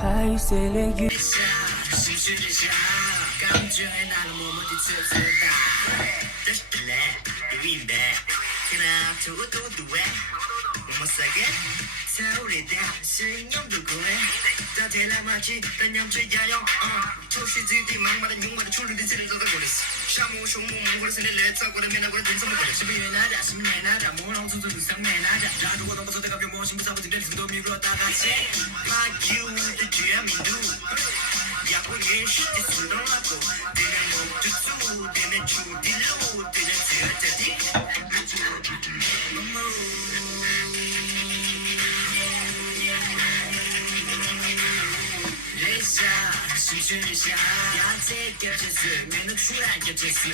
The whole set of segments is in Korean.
파이셀의 심술이샤 감정에 나를 못 뒤쳐서다 다시 들래 유인배 그나 두두두해 못 사게 타오르다 신용도 구해 다 대라마치 단념죄야요 조시들이 막말은 용말은 출루된 세를 걷어버렸어 샤모 쇼모 몽골에서 내 레타고를 메나고를 든섬을 버려 12회 나라 10내 나라 모노수도 두상내 나라 자두고 넘어서 대가 묘모 신부사부들의 등도 밀었다가 체 파규의 죄민두 야구의 시대수를 맞고 내가 목주수 내내 주딜로 내내 제어자디 레샤 심술이샤 야채 겹쳤어 매는 추란 겹쳤어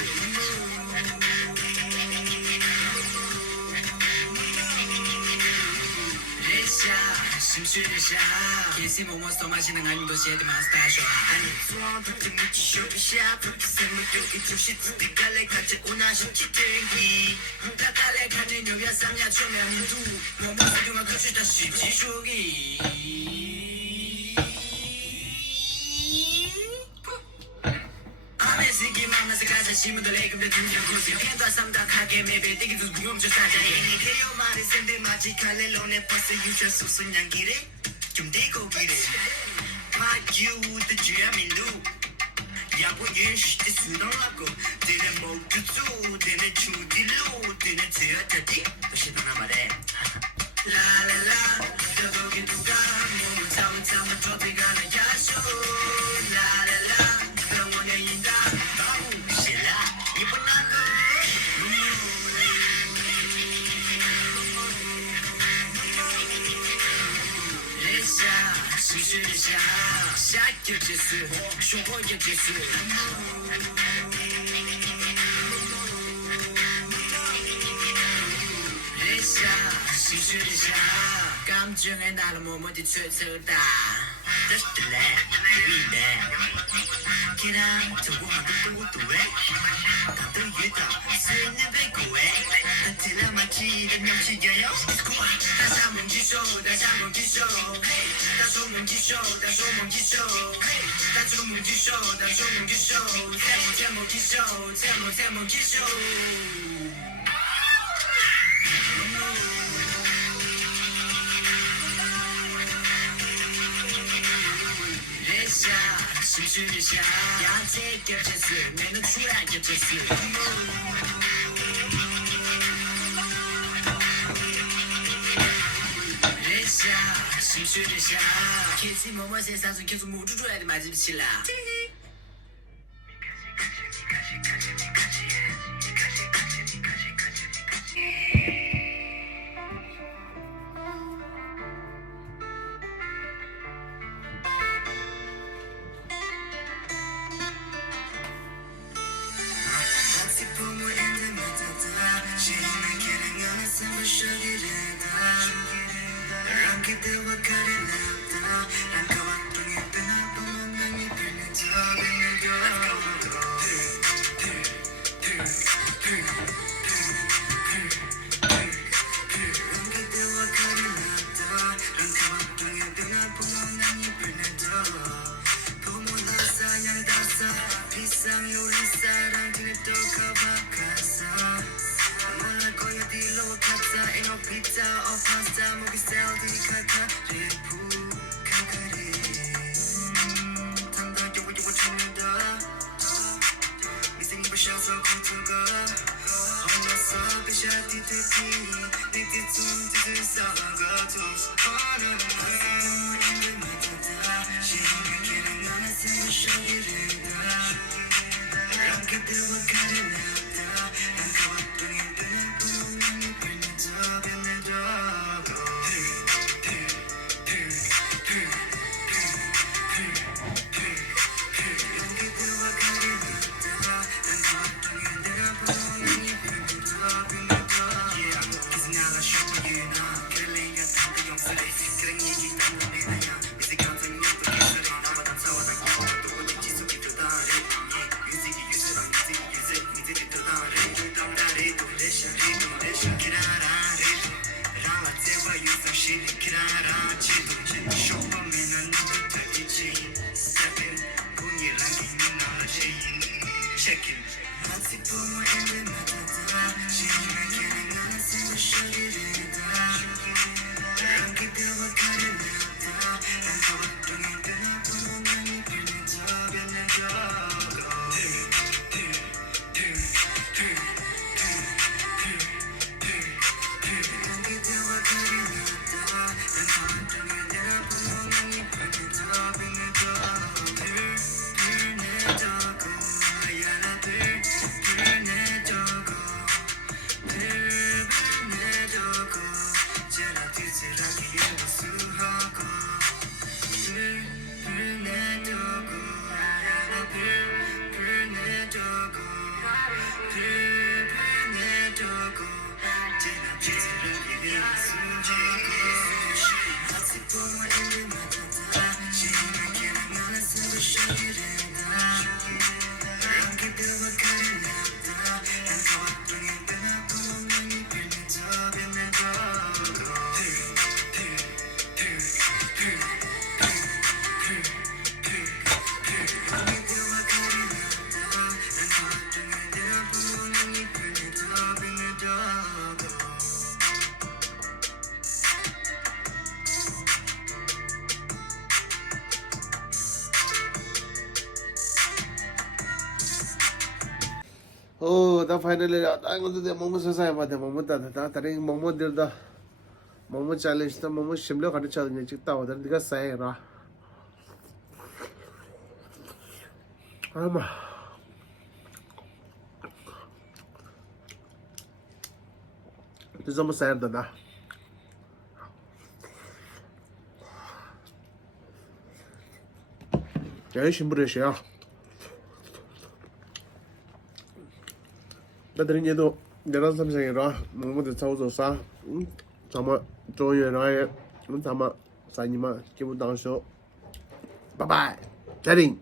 심술이샤 키스 모모스터 마시는 아님도 시에드 마스타쇼 아니 수원 덕지 묻지 쇼피샤 덕지 생물적이 주시 두디 갈래 같이 오나시 치팅기 hunta 갈래 가는 요야 쌈야 초면 인두 모모스 중화 그주다 시지 쇼기 아메시기 만나서 가자 시무도 레금대 등장구시 팬과 쌈닭하게 매배 떼기도 무용조 사자 행이 그려 말이 샌들 마치 칼레론에 버스 유셔 소순 향기래 좀 대고기래 파규의 죄민두 야구의 시대 수동라고 되는 목주수 되는 주딜로 되는 제어자디 다시 너나 말해 라라라 저독이 누가 몸을 잠을 쫓아가는 야수 라라라 병원에 있다 실라 이쁜 나고 레샤 심술이샤 샷겹제스 쇼보겹제스 레샤 심술이샤 감정에 나를 못 뒤쳐서다 다시 들래 위인데 그냥 저거 하고 또 왜? 다들 유다 쓰는 배구에 다 틀어맞지 명시가요 다 사몽지쇼 다 사몽지쇼 다 소몽지쇼 다 소몽지쇼 다 소몽지쇼 다 소몽지쇼 세모지쇼 세모지쇼 레샤 심술이샤 야채 겹쳤어 매는 추란 겹쳤어 레샤 심술이샤 키스 모모 세상에서 계속 모두 줘야 돼 맞으면 칠라 Pizza or pasta, 먹이 쌀디 카카 리프 카카리 당당 요거 찾는다 미생 버셔서 구두가 혼자서 비샤티 테티 내게 좀 뜻을 써가도 오늘 인들 맞다 시험을 기는 안에 생긴 쇼기를 랑게들과 가리나다 난 가봤더니 눈을 보는 이 불면서 다 파이널리 이것도 뭐뭐 사사야 맞아 뭐뭐다 다른 뭐뭐들다 뭐뭐 챌린지다 뭐뭐 심려 가르 챌린지 찍다 오다 네가 사이라 아마 좀 사이다 제일 심부르시야 나들은 얘도 내란 삼성이라 뭐뭐들 차오조사咱们周越来咱们在你们节目当中，拜拜，再见。